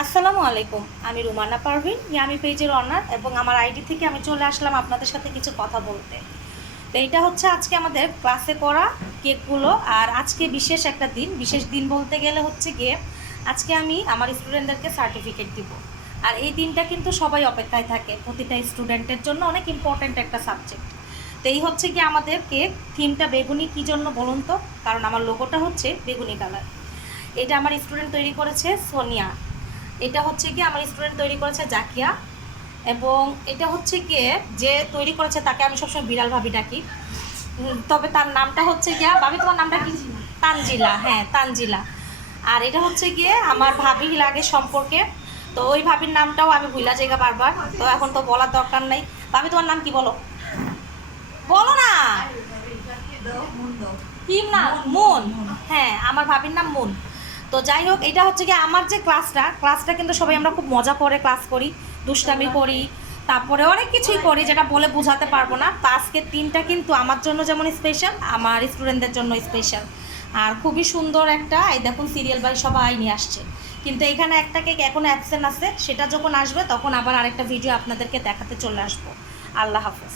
আসসালামু আলাইকুম। আমি রুমানা পারভিন, ইয়ামি পেজের অনার, এবং আমার আইডি থেকে আমি চলে আসলাম আপনাদের সাথে কিছু কথা বলতে। তো এইটা হচ্ছে আজকে আমাদের ক্লাসে করা কেকগুলো। আর আজকে বিশেষ একটা দিন, বিশেষ দিন বলতে গেলে হচ্ছে গিয়ে আজকে আমি আমার স্টুডেন্টদেরকে সার্টিফিকেট দিব। আর এই দিনটা কিন্তু সবাই অপেক্ষায় থাকে, প্রতিটা স্টুডেন্টের জন্য অনেক ইম্পর্ট্যান্ট একটা সাবজেক্ট। তো এই হচ্ছে কি আমাদের কেক থিমটা বেগুনি, কী জন্য বলুন তো? কারণ আমার লোগোটা হচ্ছে বেগুনি কালার। এটা আমার স্টুডেন্ট তৈরি করেছে সোনিয়া। এটা হচ্ছে গিয়ে আমার স্টুডেন্ট তৈরি করেছে জাকিয়া। এবং এটা হচ্ছে গিয়ে যে তৈরি করেছে তাকে আমি সবসময় বিড়াল ভাবি ডাকি। তবে তার নামটা হচ্ছে গিয়া, ভাবি তোমার নামটা কি? তানজিলা। হ্যাঁ, তানজিলা। আর এটা হচ্ছে গিয়ে আমার ভাবি লাগে সম্পর্কে। তো ওই ভাবির নামটাও আমি ভুলা জায়গা বারবার, তো এখন তো বলার দরকার নেই। ভাবি তোমার নাম কি, বলো বলো না। কি নাম? মুন। হ্যাঁ, আমার ভাবির নাম মুন। তো যাই হোক, এটা হচ্ছে কি আমার যে ক্লাসটা কিন্তু সবাই আমরা খুব মজা করে ক্লাস করি, দুষ্টামি করি, তারপরে অনেক কিছুই করি যেটা বলে বোঝাতে পারবো না। তো আজকের দিনটা কিন্তু আমার জন্য যেমন স্পেশাল, আমার স্টুডেন্টদের জন্য স্পেশাল। আর খুবই সুন্দর একটা, এই দেখুন সিরিয়াল বাই সবাই নিয়ে আসছে। কিন্তু এখানে একটা কেক এখনও অ্যাবসেন্ট আছে, সেটা যখন আসবে তখন আবার আরেকটা ভিডিও আপনাদেরকে দেখাতে চলে আসবো। আল্লাহ হাফেজ।